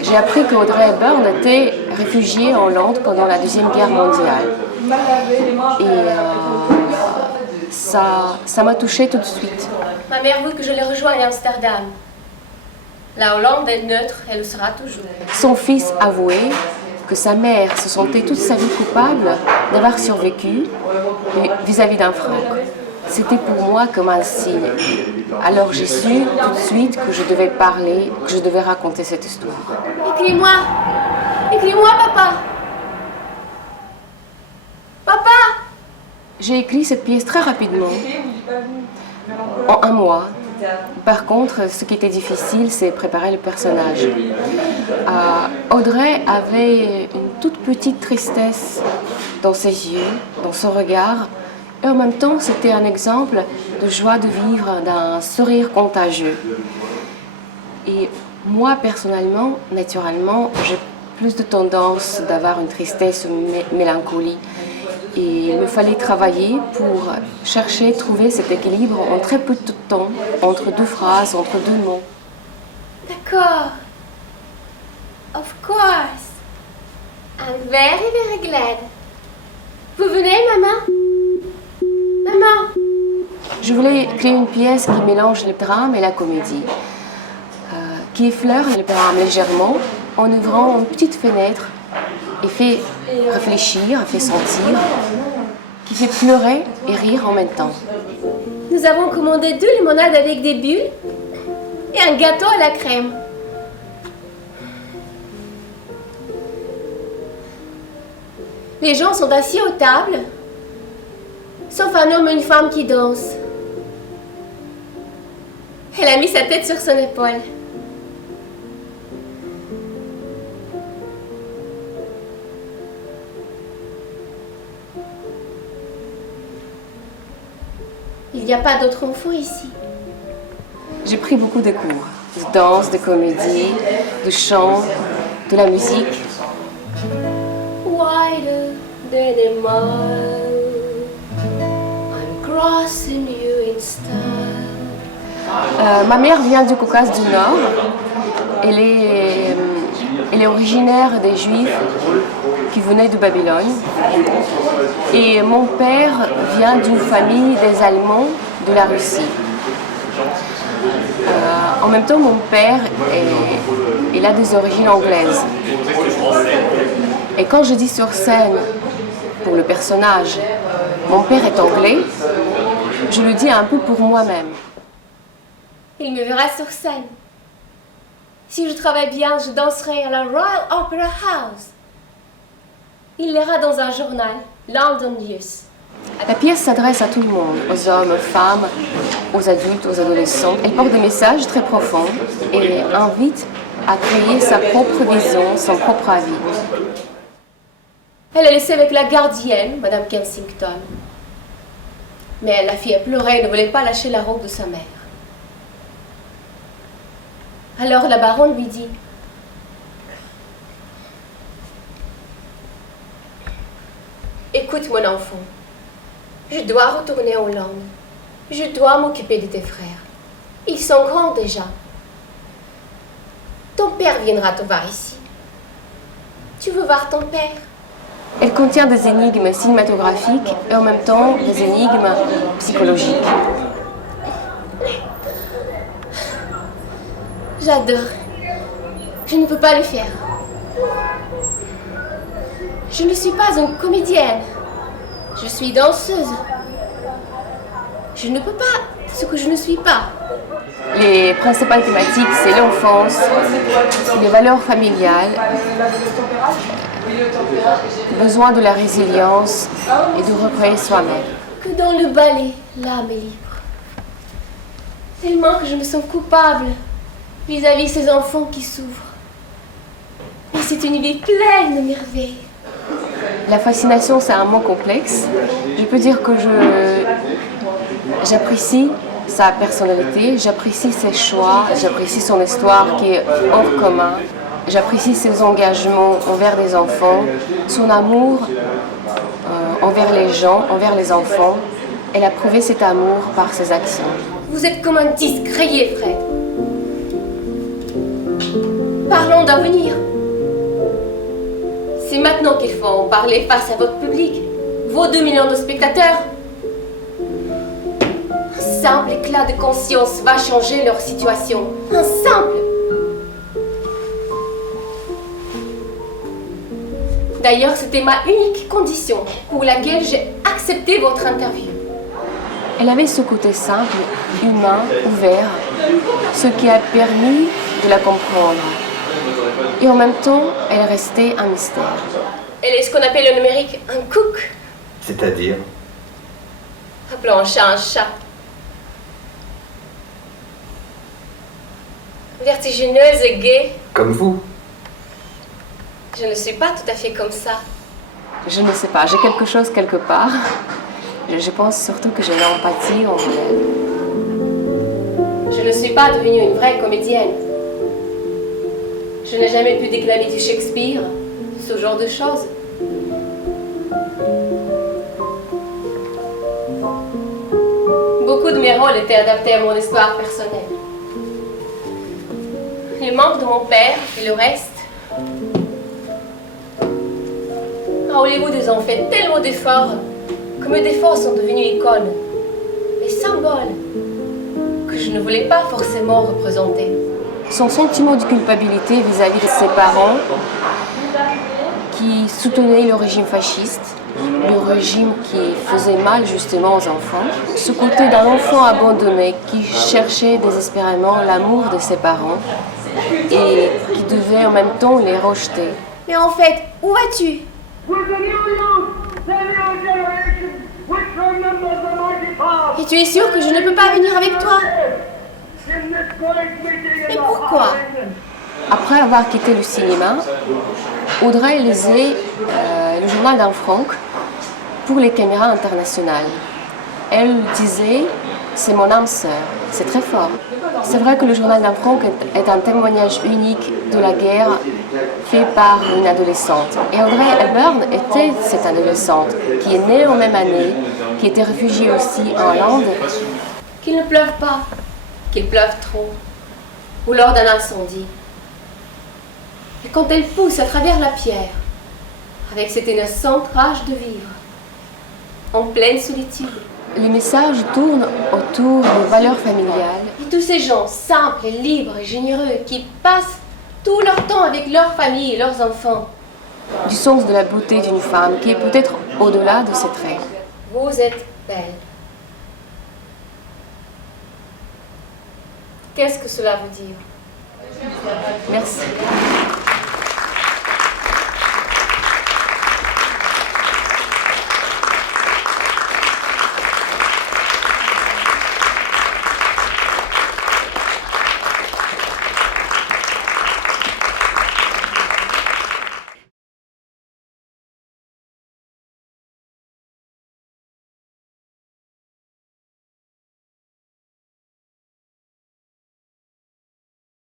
J'ai appris qu'Audrey Hepburn était réfugiée en Hollande pendant la Deuxième Guerre mondiale. Et ça m'a touchée tout de suite. Ma mère veut que je les rejoigne à Amsterdam. La Hollande est neutre, elle le sera toujours. Son fils avouait que sa mère se sentait toute sa vie coupable d'avoir survécu vis-à-vis d'un Franck. C'était pour moi comme un signe. Alors j'ai su tout de suite que je devais parler, que je devais raconter cette histoire. Écris-moi! Écris-moi, papa! Papa! J'ai écrit cette pièce très rapidement, en un mois. Par contre, ce qui était difficile, c'est préparer le personnage. Audrey avait une toute petite tristesse dans ses yeux, dans son regard, et en même temps, c'était un exemple de joie de vivre, d'un sourire contagieux. Et moi, personnellement, naturellement, j'ai plus de tendance d'avoir une tristesse, une mélancolie. Et il me fallait travailler pour chercher, trouver cet équilibre en très peu de temps, entre deux phrases, entre deux mots. D'accord. Of course. I'm very, very glad. Vous venez, maman? Maman? Je voulais créer une pièce qui mélange le drame et la comédie, qui effleure le drame légèrement en ouvrant une petite fenêtre et fait réfléchir, fait sentir, qui fait pleurer et rire en même temps. Nous avons commandé 2 limonades avec des bulles et un gâteau à la crème. Les gens sont assis aux tables, sauf un homme et une femme qui dansent. Elle a mis sa tête sur son épaule. Il n'y a pas d'autres enfants ici. J'ai pris beaucoup de cours, de danse, de comédie, de chant, de la musique. Wider than a mile, I'm crossing you in style. Ma mère vient du Caucase du Nord. Elle est originaire des Juifs qui venaient de Babylone. Et mon père vient d'une famille des Allemands de la Russie. En même temps, mon père il a des origines anglaises. Et quand je dis sur scène, pour le personnage, mon père est anglais, je le dis un peu pour moi-même. Il me verra sur scène. Si je travaille bien, je danserai à la Royal Opera House. Il lira dans un journal, London News. La pièce s'adresse à tout le monde, aux hommes, aux femmes, aux adultes, aux adolescents. Elle porte des messages très profonds et invite à créer sa propre vision, son propre avis. Elle est laissée avec la gardienne, Madame Kensington. Mais la fille a pleuré et ne voulait pas lâcher la robe de sa mère. Alors la baronne lui dit: écoute mon enfant, je dois retourner en Hollande. Je dois m'occuper de tes frères. Ils sont grands déjà. Ton père viendra te voir ici. Tu veux voir ton père? Elle contient des énigmes cinématographiques et en même temps des énigmes psychologiques. J'adore. Je ne peux pas le faire. Je ne suis pas une comédienne. Je suis danseuse. Je ne peux pas ce que je ne suis pas. Les principales thématiques, c'est l'enfance, les valeurs familiales, besoin de la résilience et de repérer soi-même. Que dans le ballet, l'âme est libre. Tellement que je me sens coupable vis-à-vis ces enfants qui souffrent. Mais c'est une vie pleine de merveilles. La fascination, c'est un mot complexe. Je peux dire que j'apprécie sa personnalité, j'apprécie ses choix, j'apprécie son histoire qui est hors commun. J'apprécie ses engagements envers les enfants, son amour envers les gens, envers les enfants. Elle a prouvé cet amour par ses actions. Vous êtes comme un disque rayé, Fred. Parlons d'avenir. C'est maintenant qu'il faut en parler face à votre public, vos 2 millions de spectateurs. Un simple éclat de conscience va changer leur situation. Un simple. D'ailleurs, c'était ma unique condition pour laquelle j'ai accepté votre interview. Elle avait ce côté simple, humain, ouvert, ce qui a permis de la comprendre. Et en même temps, elle restait un mystère. Elle est ce qu'on appelle au numérique un cook. C'est-à-dire? Appelons un chat un chat. Vertigineuse et gaie. Comme vous? Je ne suis pas tout à fait comme ça. Je ne sais pas, j'ai quelque chose quelque part. Je pense surtout que j'ai l'empathie envers elle. Je ne suis pas devenue une vraie comédienne. Je n'ai jamais pu déclamer du Shakespeare, ce genre de choses. Beaucoup de mes rôles étaient adaptés à mon histoire personnelle. Le manque de mon père et le reste. À Hollywood, ils ont fait tellement d'efforts que mes défauts sont devenus icônes, les symboles que je ne voulais pas forcément représenter. Son sentiment de culpabilité vis-à-vis de ses parents qui soutenaient le régime fasciste, le régime qui faisait mal justement aux enfants, ce côté d'un enfant abandonné qui cherchait désespérément l'amour de ses parents et qui devait en même temps les rejeter. Mais en fait, où vas-tu? Et tu es sûr que je ne peux pas venir avec toi? Mais pourquoi? Après avoir quitté le cinéma, Audrey lisait le journal d'Anne Frank pour les caméras internationales. Elle disait « c'est mon âme sœur », c'est très fort. C'est vrai que le journal d'Anne Frank est un témoignage unique de la guerre fait par une adolescente. Et Audrey Hepburn était cette adolescente qui est née en même année, qui était réfugiée aussi en Hollande. Qu'il ne pleuve pas, qu'il pleuve trop, ou lors d'un incendie. Et quand elle pousse à travers la pierre, avec cette innocente rage de vivre, en pleine solitude. Les messages tournent autour des valeurs familiales. Et tous ces gens simples et libres et généreux qui passent tout leur temps avec leur famille et leurs enfants. Du sens de la beauté d'une femme qui est peut-être au-delà de ses traits. Vous êtes belle. Qu'est-ce que cela veut dire? Merci.